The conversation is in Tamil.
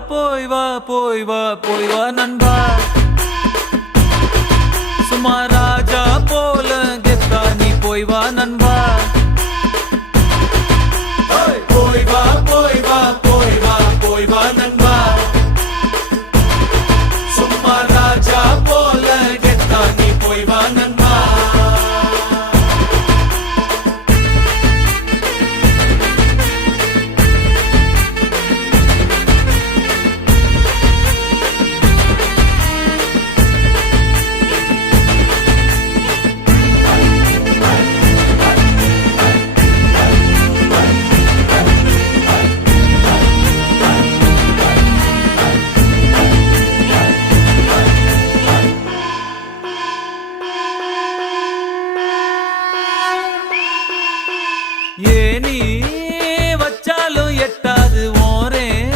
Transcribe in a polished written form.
போய் வா போய் வா போய் வா நண்பா சும்மா ராஜா போல கெத்தா நீ போய் வா நண்பா போய் வா போய் வா போய் வா போய் வா நண்பா